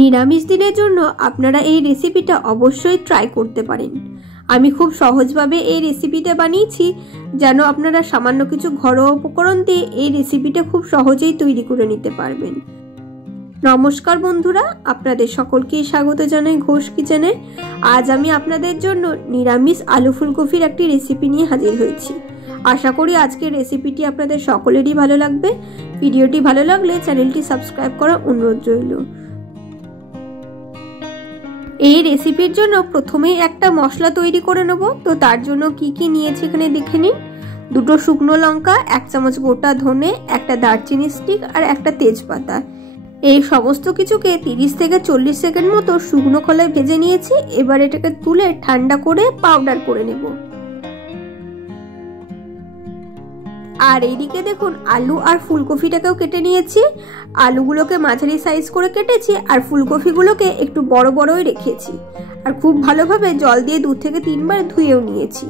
নিরামিষ দিনের জন্য আপনারা এই রেসিপিটা অবশ্যই ট্রাই করতে পারেন। আমি খুব সহজভাবে এই রেসিপিটা বানিয়েছি, যেন আপনারা সামান্য কিছু ঘরোয়া উপকরণ দিয়ে এই রেসিপিটা খুব সহজেই তৈরি করে নিতে পারবেন। নমস্কার বন্ধুরা, আপনাদের সকলকেই স্বাগত জানাই ঘোষ কিচেনে। আজ আমি আপনাদের জন্য নিরামিষ আলু ফুলকপির একটি রেসিপি নিয়ে হাজির হয়েছি। আশা করি আজকের রেসিপিটি আপনাদের সকলেরই ভালো লাগবে। ভিডিওটি ভালো লাগলে চ্যানেলটি সাবস্ক্রাইব করার অনুরোধ রইল। এই রেসিপির জন্য প্রথমেই একটা মশলা তৈরি করে নেব। তো তার জন্য কি কি নিয়েছি এখানে দেখে নিন। 2টো শুকনো লঙ্কা, 1 চামচ গোটা ধনে, একটা দারচিনি স্টিক আর একটা তেজপাতা। এই সমস্ত কিছুকে 30 থেকে 40 সেকেন্ড মতো শুকনো খোলায় ভেজে নিয়েছি। এবার এটাকে তুলে ঠান্ডা করে পাউডার করে নেব। আর এইদিকে দেখুন, আলু আর ফুলকপিটাকেও কেটে নিয়েছি। আলুগুলোকে মাঝারি সাইজ করে কেটেছি আর ফুলকপিগুলোকে একটু বড় বড়ই রেখেছি। আর খুব ভালোভাবে জল দিয়ে 2 থেকে 3 বার ধুয়েও নিয়েছি।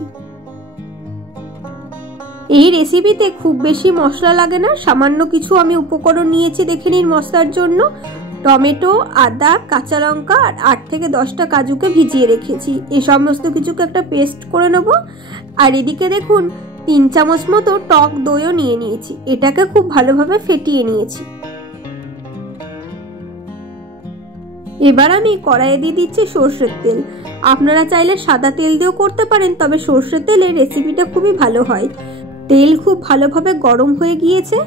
এই রেসিপিতে খুব বেশি মশলা লাগে না, সামান্য কিছু আমি উপকরণ নিয়েছি দেখে নিন মশলার জন্য। টমেটো, আদা, কাঁচা লঙ্কা আর 8 থেকে 10টা কাজুকে ভিজিয়ে রেখেছি। এই সমস্ত কিছুকে একটা পেস্ট করে নেব। আর এদিকে দেখুন, 3 চামচ মতো টক দইও নিয়ে নিয়েছি। এটাকে খুব ভালোভাবে ফেটিয়ে নিয়েছি। এবার আমি কড়াইয়ে দিয়ে দিচ্ছি সরষের তেল। আপনারা চাইলে সাদা তেল দিয়েও করতে পারেন, তবে সরষের তেলে রেসিপিটা খুবই ভালো হয়। তেল খুব ভালোভাবে গরম হয়ে গিয়েছে।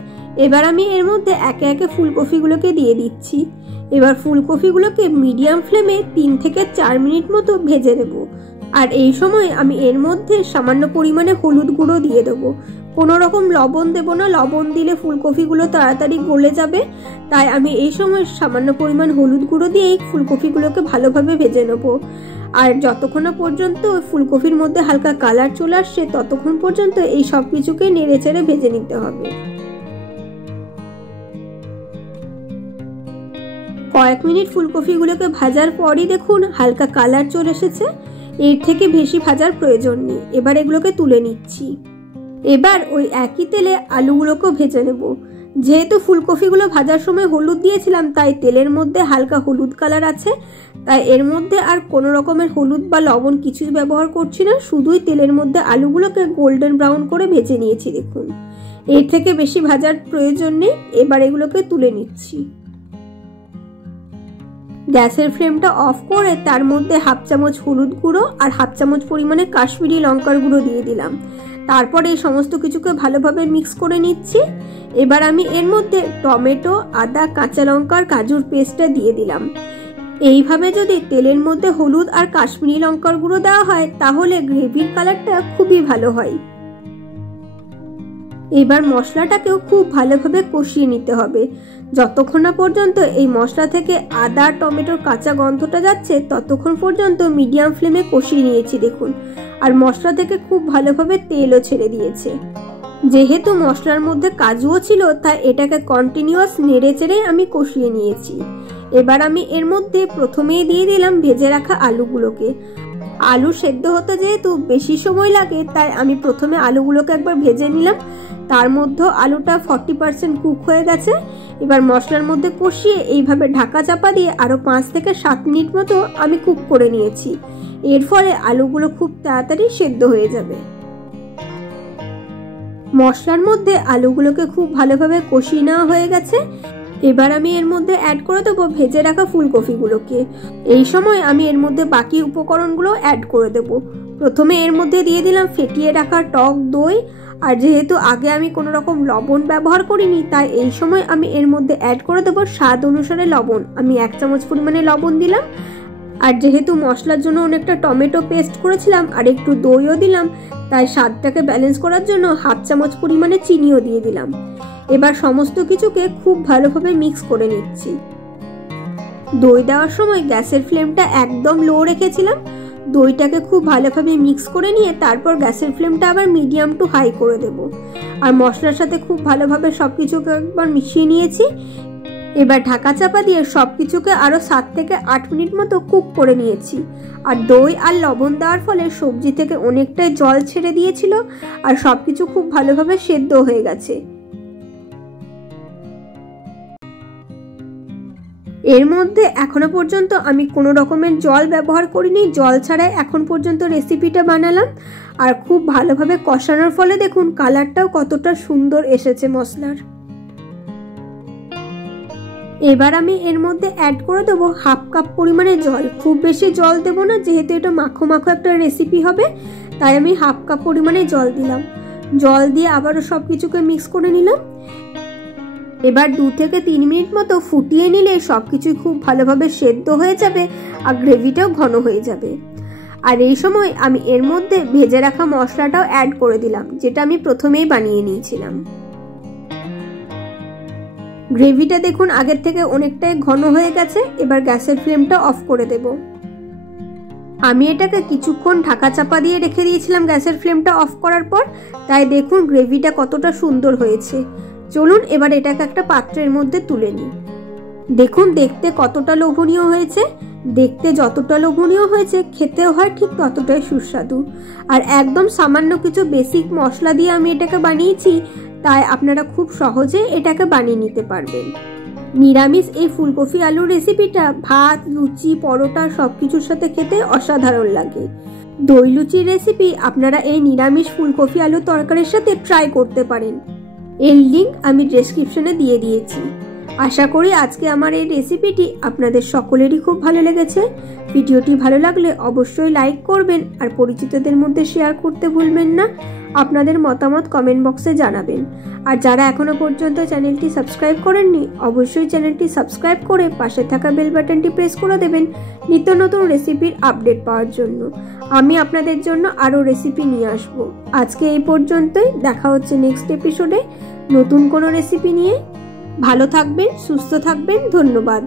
এবার আমি এর মধ্যে একে একে ফুলকপিগুলোকে দিয়ে দিচ্ছি। এবার ফুলকপিগুলোকে মিডিয়াম ফ্লেমে 3 থেকে 4 মিনিট মতো ভেজে নেব। আর এই সময় আমি এর মধ্যে সামান্য পরিমাণে হলুদ গুঁড়ো দিয়ে দেবো। কোনো রকম লবণ দেব না, লবণ দিলে ফুলকপিগুলো তাড়াতাড়ি গলে যাবে। তাই আমি এই সময় সামান্য পরিমাণ হলুদ গুঁড়ো দিয়েই ফুলকপিগুলোকে ভালোভাবে ভেজে নেব। আর যতক্ষণ না পর্যন্ত ফুলকপির মধ্যে হালকা কালার চলে আসছে, ততক্ষণ পর্যন্ত এই সব কিছুকে নেড়ে চেড়ে ভেজে নিতে হবে। কয়েক মিনিট ফুলকপিগুলোকে ভাজার পরই দেখুন হালকা কালার চলে এসেছে। এর থেকে বেশি ভাজার প্রয়োজন নেই। এবার এগুলোকে তুলে নিচ্ছি। এবার ওই একই তেলে আলুগুলোকেও ভেজে নেব। যেহেতু ফুলকপিগুলো ভাজার সময় হলুদ দিয়েছিলাম, তাই তেলের মধ্যে হালকা হলুদ কালার আছে। তাই এর মধ্যে আর কোনো রকমের হলুদ বা লবণ কিছুই ব্যবহার করছি না, শুধুই তেলের মধ্যে আলুগুলোকে গোল্ডেন ব্রাউন করে ভেজে নিয়েছি। দেখুন, এর থেকে বেশি ভাজার প্রয়োজন নেই। এবার এগুলোকে তুলে নিচ্ছি। গ্যাসের ফ্লেমটা অফ করে তার মধ্যে 1/2 চামচ হলুদ গুঁড়ো আর 1/2 চামচ পরিমাণে কাশ্মীরি লঙ্কার গুঁড়ো দিয়ে দিলাম। তারপর এই সমস্ত কিছুকে ভালোভাবে মিক্স করে নিচ্ছি। এবার আমি এর মধ্যে টমেটো, আদা, কাঁচা লঙ্কা আর কাজুর পেস্টটা দিয়ে দিলাম। এইভাবে যদি তেলের মধ্যে হলুদ আর কাশ্মীরি লঙ্কার গুঁড়ো দেওয়া হয়, তাহলে গ্রেভির কালারটা খুবই ভালো হয়। এবার মশলাটাকেও খুব ভালোভাবে কষিয়ে নিতে হবে। যতক্ষণ না পর্যন্ত এই মশলা থেকে আদা টমেটোর কাঁচা গন্ধটা যাচ্ছে, ততক্ষণ পর্যন্ত মিডিয়াম ফ্লেমে কষিয়ে নিয়েছি। দেখুন, আর মশলা থেকে খুব ভালোভাবে তেলও ছেড়ে দিয়েছে। যেহেতু মশলার মধ্যে কাজুও ছিল, তাই এটাকে কন্টিনিউয়াস নেড়ে চেড়ে আমি কষিয়ে নিয়েছি। এবার আমি এর মধ্যে প্রথমেই দিয়ে দিলাম ভেজে রাখা আলুগুলোকে। আলু সেদ্ধ হতে যেহেতু বেশি সময় লাগে, তাই আমি প্রথমে আলুগুলোকে একবার ভেজে নিলাম। তার মধ্যে আলুটা 40% কুক হয়ে গেছে। এবার মশলার মধ্যে কষিয়ে এইভাবে ঢাকা চাপা দিয়ে আরো 5 থেকে 7 মিনিট মতো আমি কুক করে নিয়েছি। এর ফলে আলুগুলো খুব তাড়াতাড়ি সেদ্ধ হয়ে যাবে। মশলার মধ্যে আলুগুলোকে খুব ভালোভাবে কষিয়ে নেওয়া হয়ে গেছে। এবার আমি এর মধ্যে অ্যাড করে দেবো ভেজে রাখা ফুলকপিগুলোকে। এই সময় আমি এর মধ্যে বাকি উপকরণগুলো অ্যাড করে দেব। প্রথমে এর মধ্যে দিয়ে দিলাম ফেটিয়ে রাখা টক দই। আর যেহেতু আগে আমি কোনো রকম লবণ ব্যবহার করিনি, তাই এই সময় আমি এর মধ্যে অ্যাড করে দেবো স্বাদ অনুসারে লবণ। আমি 1 চামচ পরিমাণে লবণ দিলাম। আর যেহেতু মশলার জন্য অনেকটা টমেটো পেস্ট করেছিলাম আর একটু দইও দিলাম, তাই স্বাদটাকে ব্যালেন্স করার জন্য 1/2 চামচ পরিমাণে চিনিও দিয়ে দিলাম। এবার সমস্ত কিছুকে খুব ভালোভাবে মিক্স করে নিচ্ছি। দই দেওয়ার সময় গ্যাসের ফ্লেমটা একদম লো রেখেছিলাম। দইটাকে খুব ভালোভাবে মিক্স করে নিয়ে তারপর গ্যাসের ফ্লেমটা আবার মিডিয়াম টু হাই করে দেব। আর মশলার সাথে খুব ভালোভাবে সবকিছুকে একবার মিশিয়ে নিয়েছি। এবার ঢাকা চাপা দিয়ে সবকিছুকে আরো 7 থেকে 8 মিনিট মতো কুক করে নিয়েছি। আর দই আর লবণ দেওয়ার ফলে সবজি থেকে অনেকটাই জল ছেড়ে দিয়েছিল আর সবকিছু খুব ভালোভাবে সেদ্ধ হয়ে গেছে। এর মধ্যে এখনো পর্যন্ত আমি কোনো রকমের জল ব্যবহার করিনি, জল ছাড়াই এখন পর্যন্ত রেসিপিটা বানালাম। আর খুব ভালোভাবে কষানোর ফলে দেখুন কালারটাও কতটা সুন্দর এসেছে মশলার। এবার আমি এর মধ্যে অ্যাড করে দেবো 1/2 কাপ পরিমাণে জল। খুব বেশি জল দেবো না, যেহেতু এটা মাখো মাখো একটা রেসিপি হবে, তাই আমি 1/2 কাপ পরিমাণে জল দিলাম। জল দিয়ে আবারও সব কিছুকে মিক্স করে নিলাম। এবার 2 থেকে 3 মিনিট মতো ফুটিয়ে নিলে সব কিছুই খুব ভালোভাবে সেদ্ধ হয়ে যাবে আর গ্রেভিটাও ঘন হয়ে যাবে। আর এই সময় আমি এর মধ্যে ভেজে রাখা মশলাটাও অ্যাড করে দিলাম, যেটা আমি প্রথমেই বানিয়ে নিয়েছিলাম। গ্রেভিটা দেখুন আগের থেকে অনেকটাই ঘন হয়ে গেছে। এবার গ্যাসের ফ্লেমটা অফ করে দেব। আমি এটাকে কিছুক্ষণ ঢাকা চাপা দিয়ে রেখে দিয়েছিলাম গ্যাসের ফ্লেমটা অফ করার পর, তাই দেখুন গ্রেভিটা কতটা সুন্দর হয়েছে। চলুন এবার এটাকে একটা পাত্রের মধ্যে তুলে নিই। দেখুন দেখতে কতটা লোভনীয় হয়েছে। দেখতে যতটা লোভনীয় হয়েছে খেতেও হয় ঠিক ততটাই সুস্বাদু। আর একদম সামান্য কিছু বেসিক মশলা দিয়ে আমি এটাকে বানিয়েছি, তাই আপনারা খুব সহজে এটাকে বানিয়ে নিতে পারবেন। নিরামিষ এই ফুলকপি আলুর রেসিপিটা ভাত, লুচি, পরোটা সবকিছুর সাথে খেতে অসাধারণ লাগে। দই লুচির রেসিপি আপনারা এই নিরামিষ ফুলকপি আলু তরকারির সাথে ট্রাই করতে পারেন। এর লিঙ্ক আমি ডেসক্রিপশনে দিয়ে দিয়েছি। আশা করি আজকে আমার এই রেসিপিটি আপনাদের সকলেরই খুব ভালো লেগেছে। ভিডিওটি ভালো লাগলে অবশ্যই লাইক করবেন আর পরিচিতদের মধ্যে শেয়ার করতে ভুলবেন না। আপনাদের মতামত কমেন্ট বক্সে জানাবেন। আর যারা এখনো পর্যন্ত চ্যানেলটি সাবস্ক্রাইব করেননি, অবশ্যই চ্যানেলটি সাবস্ক্রাইব করে পাশে থাকা বেল বাটনটি প্রেস করে দেবেন নিত্য নতুন রেসিপির আপডেট পাওয়ার জন্য। আমি আপনাদের জন্য আরও রেসিপি নিয়ে আসব। আজকে এই পর্যন্তই, দেখা হচ্ছে নেক্সট এপিসোডে নতুন কোনো রেসিপি নিয়ে। ভালো থাকবেন, সুস্থ থাকবেন, ধন্যবাদ।